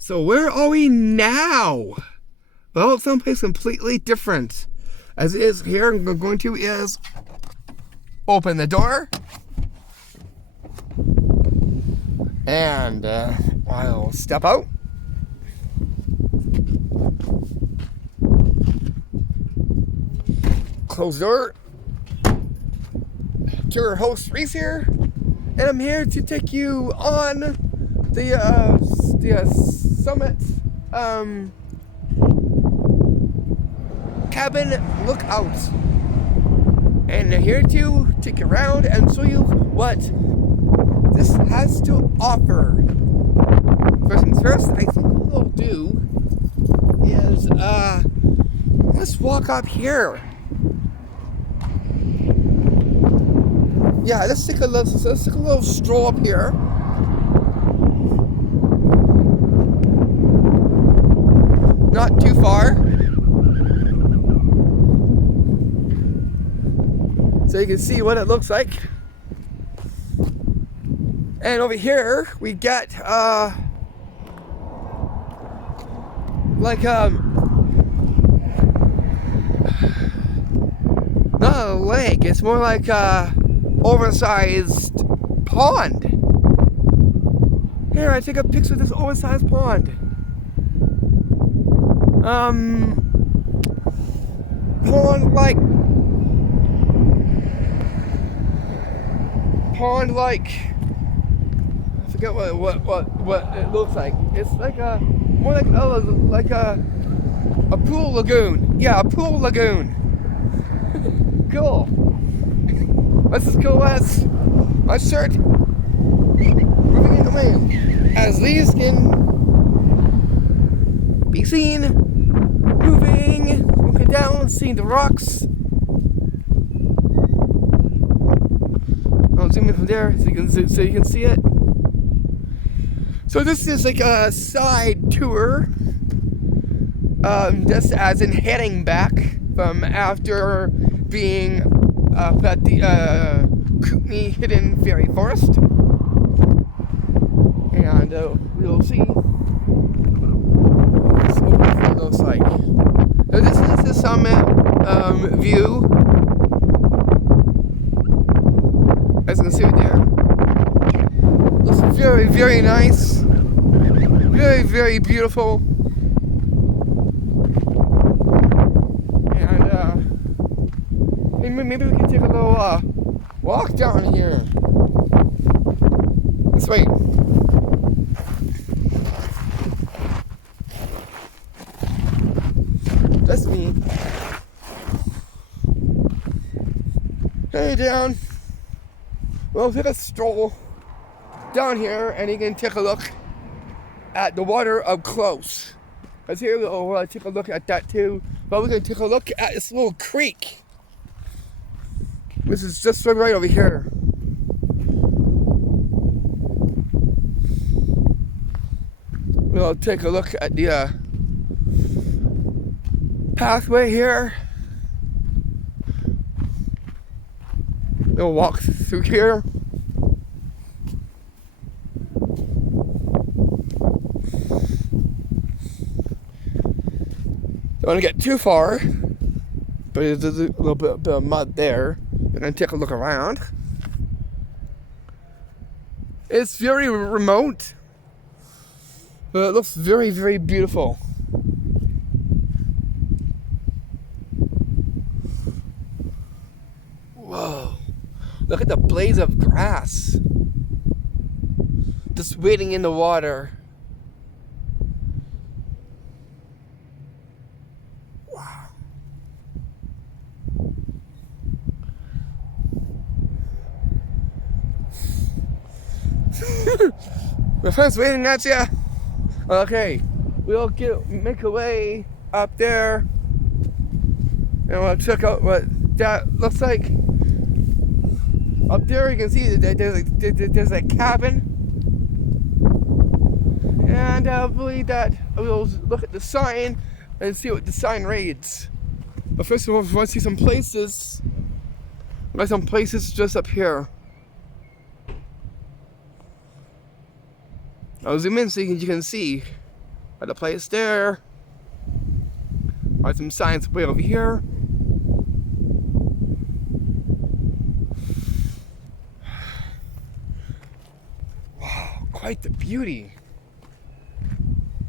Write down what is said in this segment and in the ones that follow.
So where are we now? Well, someplace completely different. As it is here, I'm going to is open the door. And I'll step out. Close the door. Your host Reese here, and I'm here to take you on the summit cabin lookout, and I'm here to take you around and show you what this has to offer. First things first, I think what we'll do is let's walk up here. Yeah, let's take a little stroll up here. Not too far. So you can see what it looks like. And over here we get not a lake, it's more like oversized pond. Here, I take a picture of this oversized pond. Pond like I forget what it looks like. It's like more like a pool lagoon. Yeah, a pool lagoon. Cool. That's as cool as my shirt moving in the wind, as these can be seen moving, looking down, seeing the rocks. I'll zoom in from there so you can see it. So this is like a side tour, just as in heading back from after being at the Kootenai Hidden Fairy Forest, and we'll see what it looks like. So this is the summit view, as you can see it there. Looks very, very nice, very, very beautiful. Maybe we can take a little walk down here. Let's wait. That's me. Hey, down. We'll take a stroll down here, and you can take a look at the water up close. Because here we'll take a look at that too. But we're going to take a look at this little creek. This is just right over here. We'll take a look at the pathway here. We'll walk through here. Don't want to get too far, but there's a little bit of mud there. We're going to take a look around. It's very remote, but it looks very, very beautiful. Whoa. Look at the blades of grass just waiting in the water. Wow. My friend's waiting at you. Okay, we'll make our way up there, and we'll check out what that looks like. Up there, you can see that there's a cabin, and I believe that we'll look at the sign and see what the sign reads. But first of all, we want to see some places. Like some places just up here. I'll zoom in so you can see. Got a place there. Got some signs way over here. Wow, quite the beauty.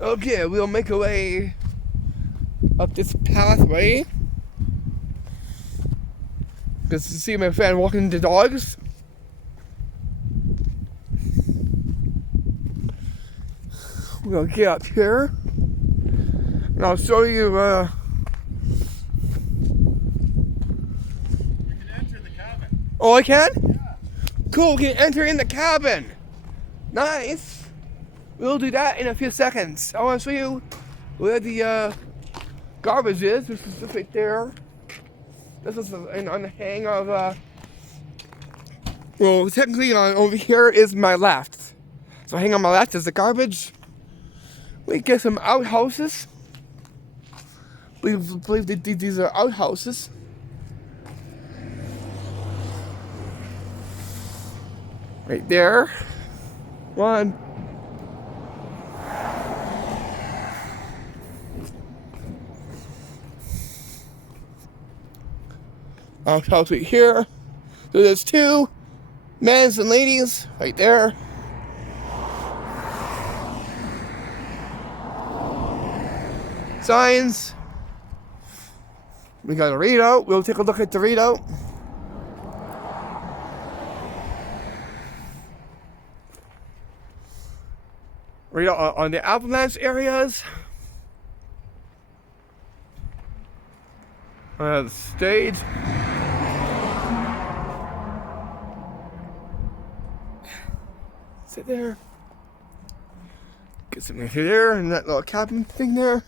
Okay, we'll make our way up this pathway. Just to see my friend walking the dogs. We'll get up here. And I'll show you, You can enter the cabin. Oh, I can? Yeah. Cool, we can enter in the cabin. Nice. We'll do that in a few seconds. I want to show you where the garbage is. This is just right there. This is on the hang of, well, technically over here is my left. So hang on my left is the garbage. We get some outhouses. Believe that these are outhouses. Right there. One. Outhouse right here. So there's two men's and ladies right there. Signs. We got a readout. We'll take a look at the readout. Readout on the avalanche areas. The stage. Sit there. Get something through there and that little cabin thing there.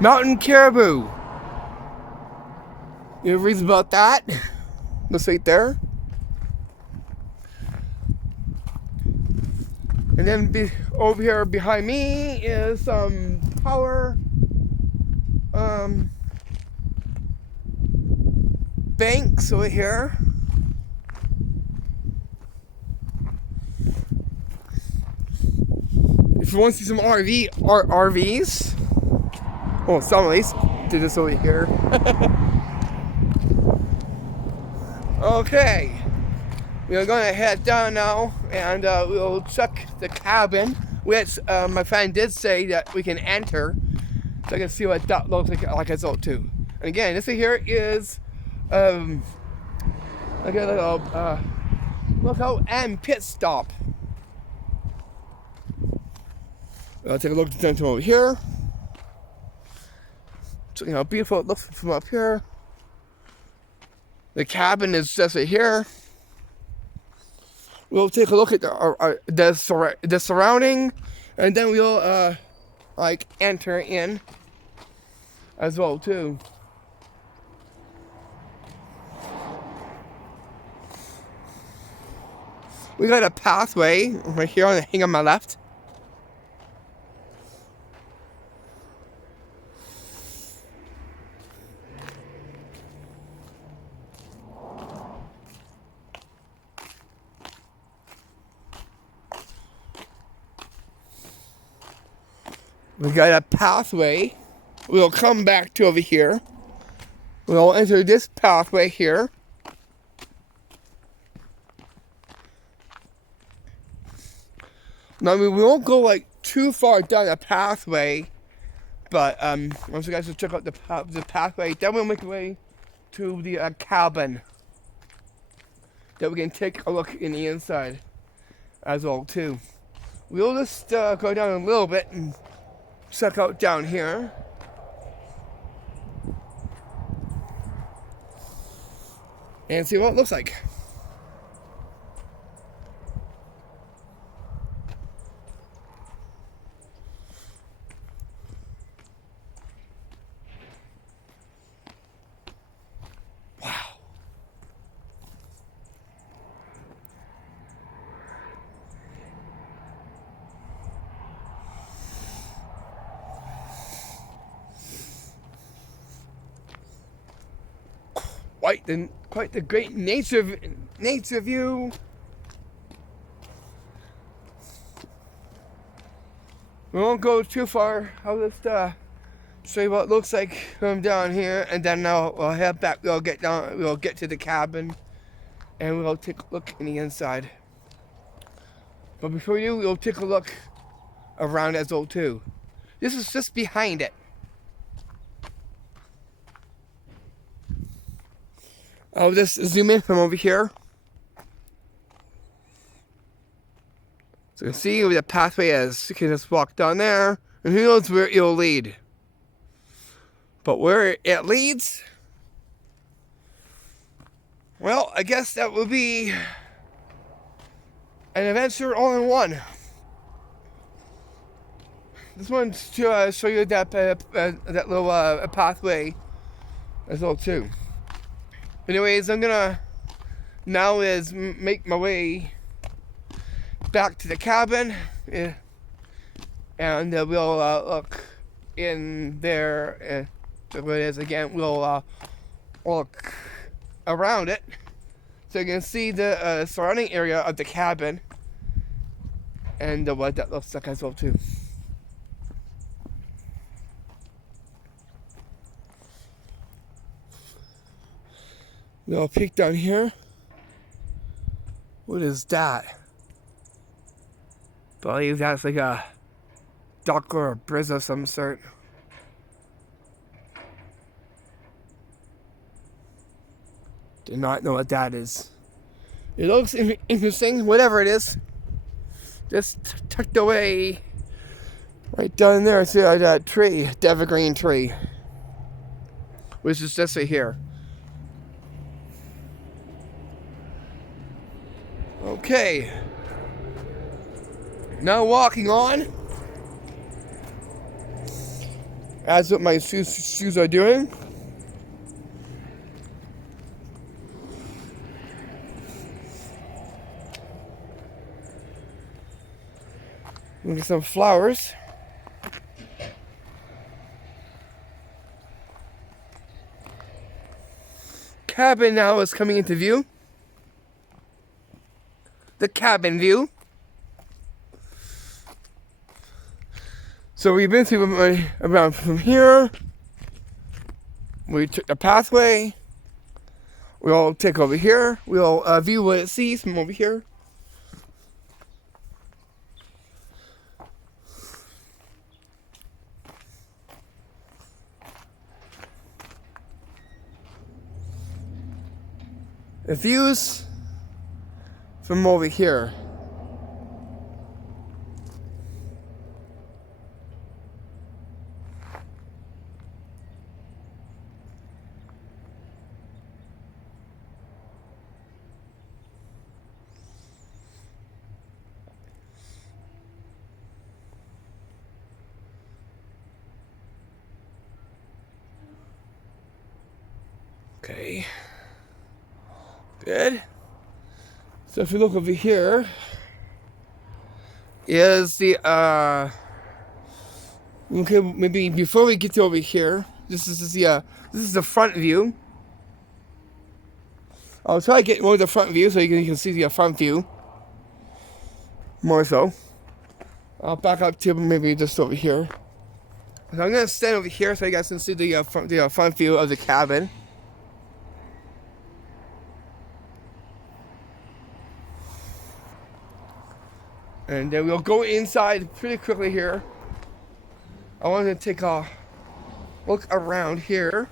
Mountain caribou. You have reason about that? That's right there. And then over here behind me is some power banks over here. If you want to see some RVs, well, some at least do this over here. Okay, we're gonna head down now, and we'll check the cabin, which my friend did say that we can enter, so I can see what that looks like as well too. And again, this here is like a little lookout and pit stop. I'll take a look at the from over here. Check out how beautiful it looks from up here. The cabin is just right here. We'll take a look at the surrounding, and then we'll like enter in as well too. We got a pathway right here on the hang on my left. We got a pathway. We'll come back to over here. We'll enter this pathway here. Now, we won't go like too far down the pathway, but once you guys will check out the pathway, then we'll make our way to the cabin. That we can take a look in the inside as well too. We'll just go down a little bit and check out down here. And see what it looks like. Wow. Quite the great nature nature view. We won't go too far. I'll just show you what it looks like from down here, and then we'll head back. We'll get down. We'll get to the cabin, and we'll take a look in the inside. But before we do, we'll take a look around as well too. This is just behind it. I'll just zoom in from over here. So you can see where the pathway is. You can just walk down there, and who knows where it'll lead. But where it leads, well, I guess that will be an adventure all in one. This one's to show you that little pathway as well too. Anyways, I'm gonna now make my way back to the cabin, and we'll look in there. Where it is again. We'll look around it, so you can see the surrounding area of the cabin, and what that looks like as well too. Little peek down here. What is that? I believe that's like a duck or a brizz of some sort. Do not know what that is. It looks interesting, whatever it is. Just tucked away right down there. See that tree, the evergreen tree, which is just right here. Okay. Now walking on. As what my shoes are doing. Look at some flowers. Cabin now is coming into view. The cabin view. So we've been through around from here. We took the pathway. We'll take over here. We'll view what it sees from over here. The views from over here. Okay. Good. So if you look over here, is the okay, maybe before we get to over here, this is the front view. I'll try to get more of the front view so you can see the front view more so. I'll back up to maybe just over here. So I'm gonna stand over here so you guys can see the front view of the cabin. And then we'll go inside pretty quickly here. I want to take a look around here.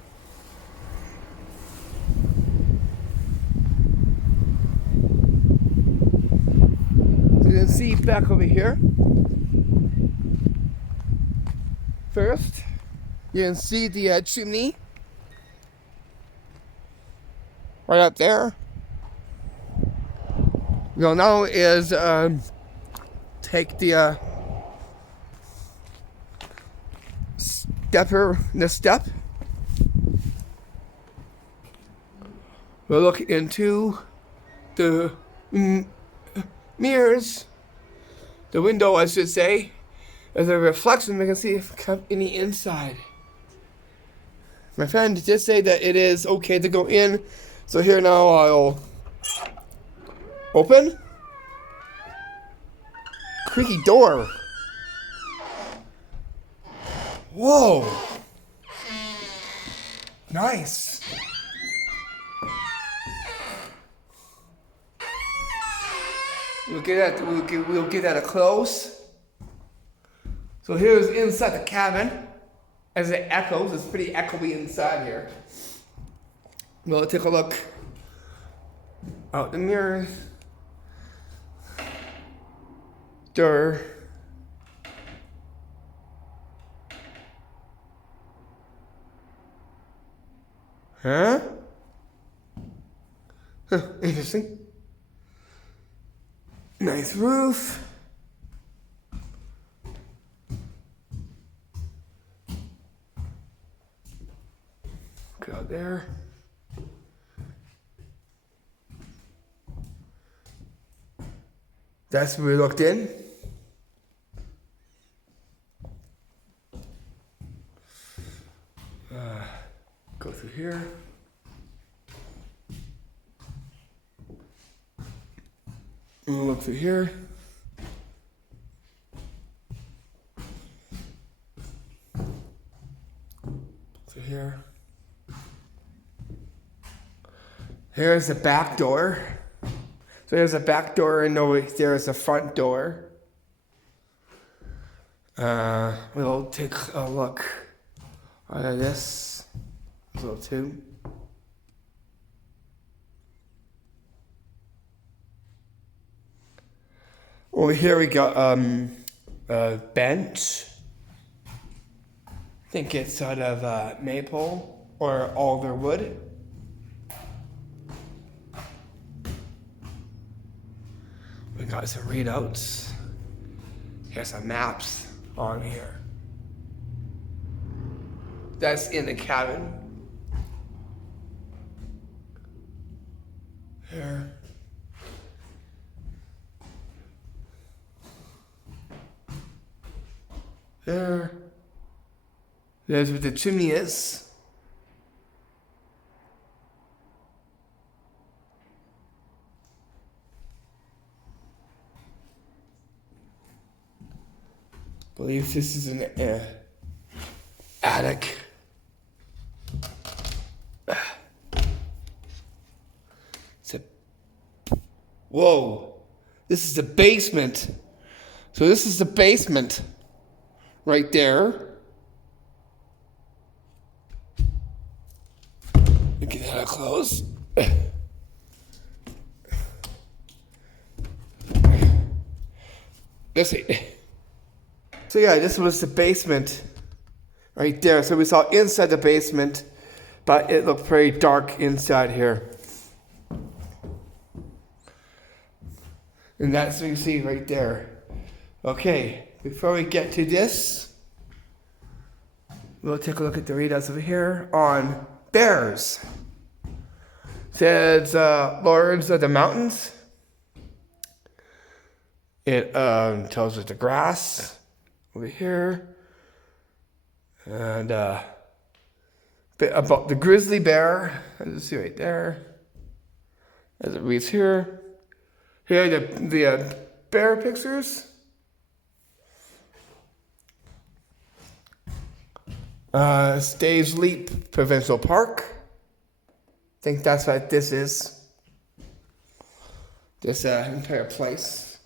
So you can see back over here. First, you can see the chimney right up there. Well, now is take the step. We'll look into the mirrors, the window, I should say. As a reflection, we can see if it comes any inside. My friend did say that it is okay to go in, so here now I'll Open? Creaky door. Whoa. Nice. We'll get that a close. So here's inside the cabin. As it echoes, it's pretty echoey inside here. We'll take a look out the mirrors. Door. Huh? Interesting. Nice roof. Go out there. That's where we looked in. Go through here. And we'll look through here. Through here. Here's the back door. So there's a back door and over there's a front door. We'll take a look at this little tube. Over here we got a bench. I think it's out of maple or alder wood. We got some readouts. Here's some maps on here. That's in the cabin. Here. There. There's where the chimney is. I believe this is an attic. Whoa. This is the basement. So this is the basement. Right there. Get that close. Let's see. So yeah, this was the basement right there. So we saw inside the basement, but it looked very dark inside here. And that's what you see right there. Okay, before we get to this, we'll take a look at the readouts over here on bears. It says Lords of the Mountains. It tells us the grass over here. And a bit about the grizzly bear, as you see right there. As it reads here. Here are the bear pictures. Stage Leap Provincial Park. I think that's what this is. This entire place.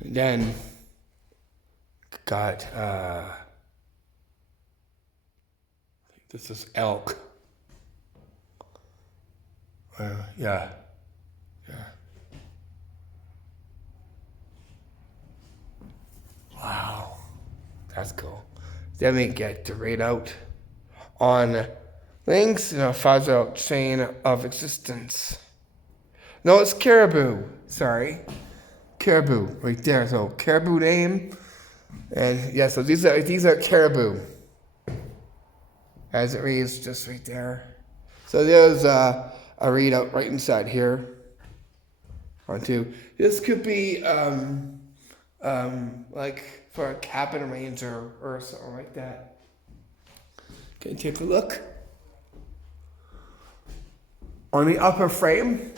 And then got I think this is elk. Yeah. Wow, that's cool. Then we get to read out on links in a fuzz-out chain of existence. No, it's caribou. Sorry, caribou right there. So caribou name, and yeah. So these are caribou, as it reads just right there. So there's a readout right inside here. On two. This could be like for a cabin ranger or something like that. Can you take a look? on the upper frame.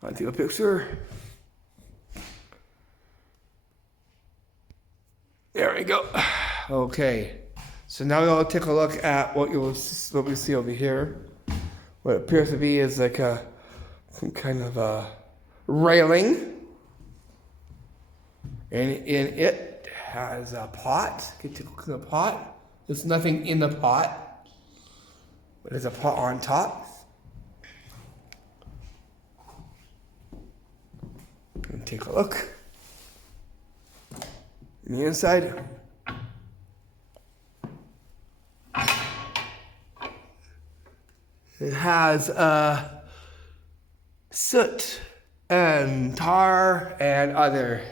I'll take a picture. There we go. Okay. So now we'll take a look at what we see over here. What appears to be is like some kind of a railing. And in it has a pot. You can take a look at the pot. There's nothing in the pot, but there's a pot on top. And take a look. On the inside. It has soot and tar and other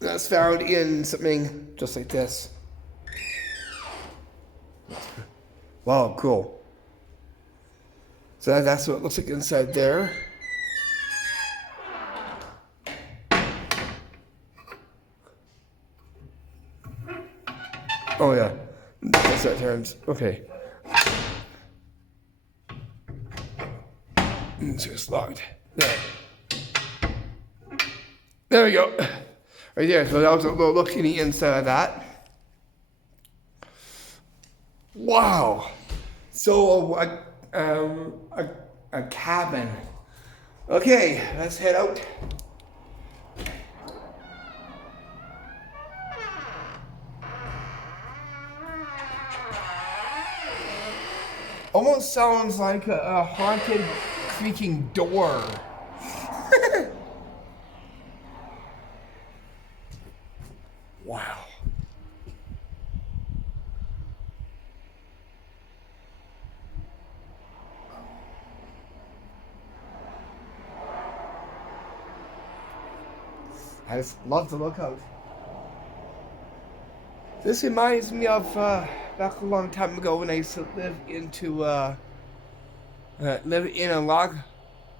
that's found in something just like this. Wow, cool. So that's what it looks like inside there. Oh yeah, that's that turns. Okay. It's just locked. There. There we go. Right there. So that was a little look in the inside of that. Wow. So a cabin. Okay, let's head out. Almost sounds like a haunted creaking door. Wow. I just love the lookout. This reminds me of back a long time ago when I used to live in a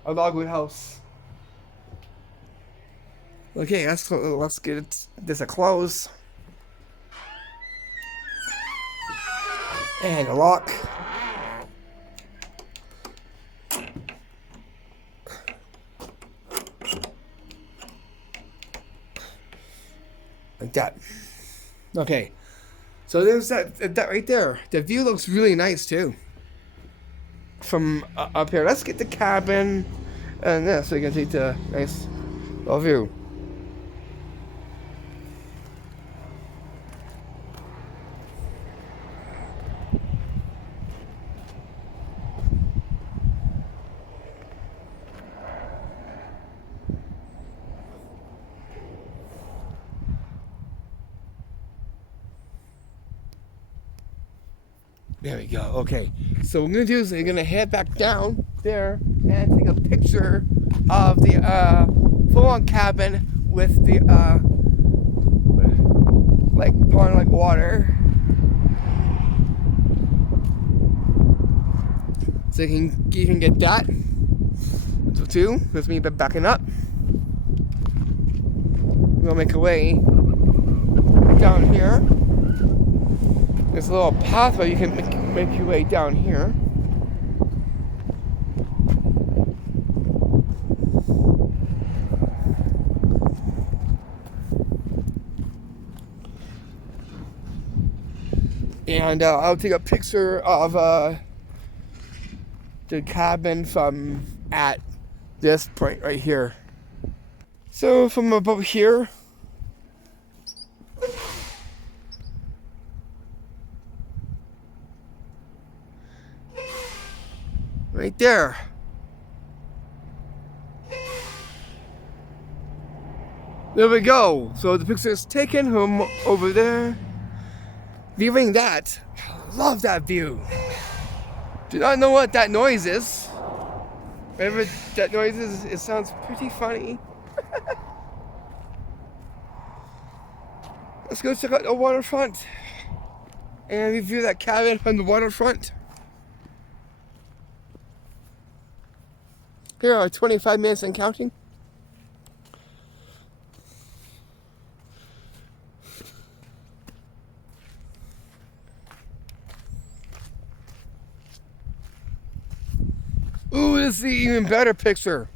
logwood house. Okay, let's get this a close and a lock. Like that. Okay, so there's that right there. The view looks really nice too. From up here, let's get the cabin and this so you can take the nice little view. There we go. Okay, so what we're gonna do is we're gonna head back down there and take a picture of the full-on cabin with the like pond like water, so you can get that. So two with me backing up. We'll make a way down here. There's a little pathway you can make your way down here. And I'll take a picture of the cabin from at this point right here. So from above here, right there. There we go. So the picture is taken from over there. Viewing that, love that view. Do not know what that noise is. Whatever that noise is, it sounds pretty funny. Let's go check out the waterfront and review that cabin from the waterfront. Here are 25 minutes and counting. Ooh, this is the even better picture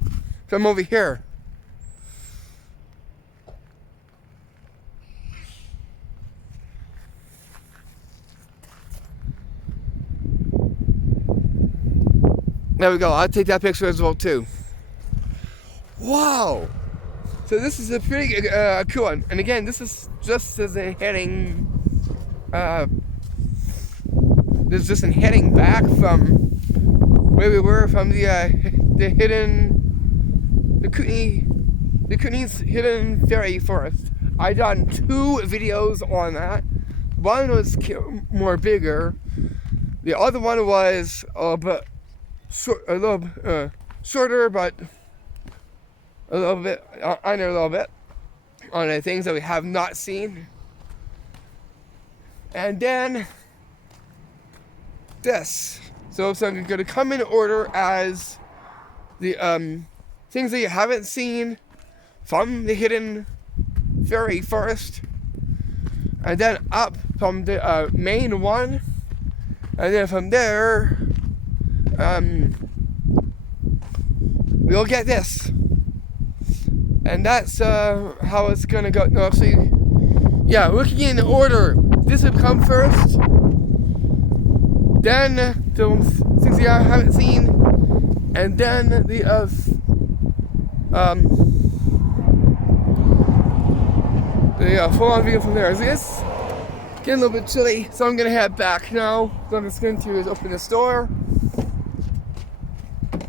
from over here. There we go. I'll take that picture as well too. Wow. So this is a pretty cool one. And again, this is just as a heading. This is just a heading back from where we were from the Kootenays Hidden Fairy Forest. I done 2 videos on that. One was more bigger. The other one was a little shorter, but a little bit under a little bit on the things that we have not seen. And then this. So I'm going to come in order as the things that you haven't seen from the Hidden Fairy Forest, and then up from the main one, and then from there we'll get this, and that's how it's gonna go. No, actually, yeah, looking in order, this would come first, then the things you haven't seen, and then the full-on video from there. It's getting a little bit chilly, so I'm gonna head back now. So I'm just going to open the store,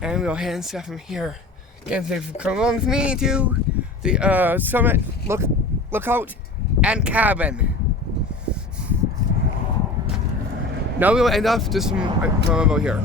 and we'll head and stuff from here. Again, thanks for coming along with me to the summit lookout and cabin. Now we'll end up just from over here.